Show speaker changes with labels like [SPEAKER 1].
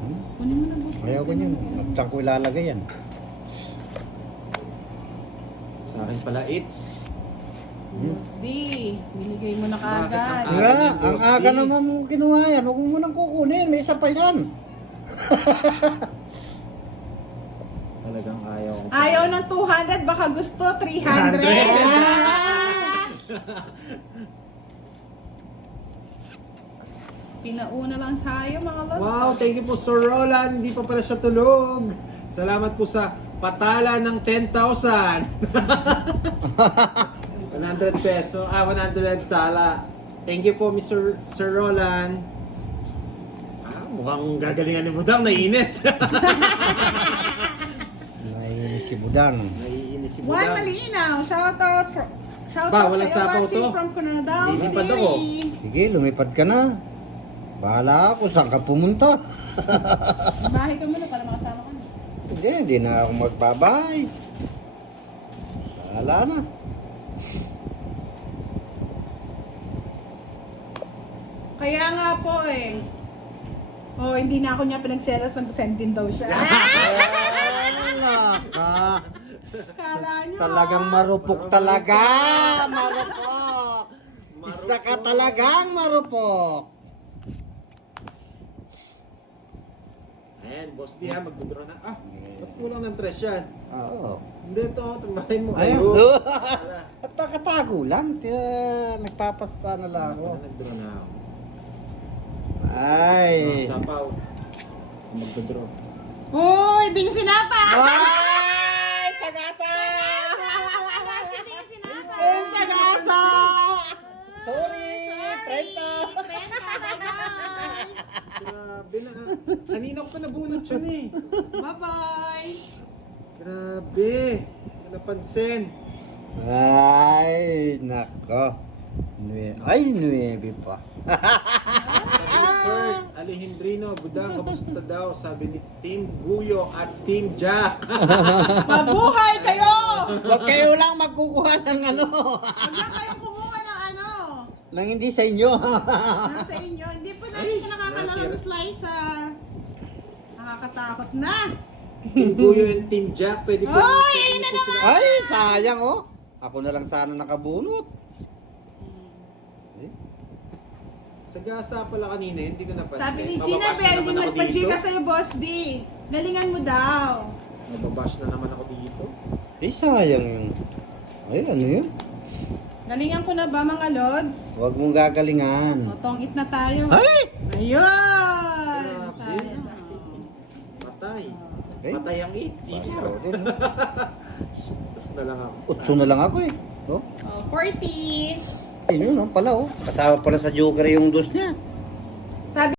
[SPEAKER 1] Kunin mo na, boss.
[SPEAKER 2] Ayaw ko niyan. Saan ko ilalagay yan?
[SPEAKER 3] Sa akin pala, it's...
[SPEAKER 1] Boss D, binigay mo na kaagad.
[SPEAKER 3] Bakit
[SPEAKER 2] Nga,
[SPEAKER 3] ni
[SPEAKER 2] ang
[SPEAKER 3] Boss
[SPEAKER 2] aga
[SPEAKER 3] D?
[SPEAKER 2] naman mo kinuha yan. Huwag mo munang kukunin. May isa pa yan.
[SPEAKER 3] Talagang ayaw ko.
[SPEAKER 1] Ayaw ng 200, baka gusto 300.
[SPEAKER 3] 300.
[SPEAKER 1] Pinauna lang tayo, mga lods.
[SPEAKER 3] Wow, thank you po Sir Roland. Hindi pa pala siya tulog. Salamat po sa patala ng 10,000. 100 peso. 100 tala. Thank you po Mr. Sir Roland. Mukhang gagalingan ni Budang. Naiinis.
[SPEAKER 2] Naiinis si Budang.
[SPEAKER 3] Naiinis si
[SPEAKER 1] Juan
[SPEAKER 3] Budang.
[SPEAKER 1] Malinaw, shoutout
[SPEAKER 3] Ba, walang
[SPEAKER 1] sa iyo
[SPEAKER 3] sapaw
[SPEAKER 1] watching
[SPEAKER 3] to.
[SPEAKER 1] from Coronadal
[SPEAKER 3] Lilipad
[SPEAKER 1] City.
[SPEAKER 3] ako.
[SPEAKER 2] Sige, lumipad ka na. Bahala ako. Saan ka pumunta?
[SPEAKER 1] Bahay ka muna para makasama ka na.
[SPEAKER 2] Hindi na ako magbabahay. Bahala na.
[SPEAKER 1] Kaya nga po eh. Oh, hindi na ako niya pinagselos, nag-send din daw siya.
[SPEAKER 2] Wala ka.
[SPEAKER 1] Kala niyo.
[SPEAKER 2] Talagang marupok talaga. Marupok. Isa ka talagang marupok.
[SPEAKER 3] Ayan, boss di ha, magdodraw na. Ba't kulang ng tres yan?
[SPEAKER 2] Oo.
[SPEAKER 3] Hindi to, tumbahin mo.
[SPEAKER 2] Ayun.
[SPEAKER 3] Ayun.
[SPEAKER 2] At nakatago lang. Kaya nagpapasta na lang ako.
[SPEAKER 3] Nagdraw na ako.
[SPEAKER 2] Ay.
[SPEAKER 3] Sapaw. Magdodraw.
[SPEAKER 1] Uy, di yung sinapa!
[SPEAKER 2] Ay! Sagasa!
[SPEAKER 1] Hindi yung sinapa!
[SPEAKER 2] Sagasa! Sorry! 30!
[SPEAKER 3] Grabe na. Kanina ko pa nabunot yun eh.
[SPEAKER 1] Bye-bye!
[SPEAKER 3] Grabe. Hindi ko napansin.
[SPEAKER 2] Ay, nako. Ay, 9 pa.
[SPEAKER 3] Sabi ni Kurt Alejandrino, Budang, kamusta daw? Sabi ni Team Guyo at Team Jack.
[SPEAKER 1] Mabuhay kayo!
[SPEAKER 2] Huwag kayo lang magkukuha ng ano.
[SPEAKER 1] Huwag lang kayong kumuha ng ano.
[SPEAKER 2] Nang hindi sa inyo.
[SPEAKER 1] Nasa inyo. Hindi po namin siya nakakalaro ng slice ah. Nakakatakot na.
[SPEAKER 3] Team Guyo and Team Jack, pwede po.
[SPEAKER 1] Oy,
[SPEAKER 3] pwede
[SPEAKER 1] na
[SPEAKER 3] po sila.
[SPEAKER 2] Ay, sayang oh. Ako na lang sana nakabunot.
[SPEAKER 3] Sagasa pala kanina, hindi ko napansin.
[SPEAKER 1] Sabi ni Gina
[SPEAKER 3] Mababash na
[SPEAKER 1] Bell,
[SPEAKER 3] naman
[SPEAKER 1] yung
[SPEAKER 3] ako
[SPEAKER 1] nagpa-chika
[SPEAKER 3] dito.
[SPEAKER 1] sa'yo, Boss D. Galingan mo daw.
[SPEAKER 3] Mababash na naman ako dito.
[SPEAKER 2] Eh, sayang yung... Ay, ano yun?
[SPEAKER 1] Galingan ko na ba, mga lods?
[SPEAKER 2] Huwag mong gagalingan.
[SPEAKER 1] O, tong-it na tayo.
[SPEAKER 2] Ay!
[SPEAKER 1] Ayun!
[SPEAKER 3] Grabe.
[SPEAKER 1] Tayo na.
[SPEAKER 3] Patay.
[SPEAKER 2] Eh?
[SPEAKER 3] Patay ang 8. Tapos na lang ako.
[SPEAKER 2] Utso na lang ako eh. Oh,
[SPEAKER 1] Oh, 40.
[SPEAKER 2] ayun yun oh, pala oh. Kasama pala sa Joker yung dos niya.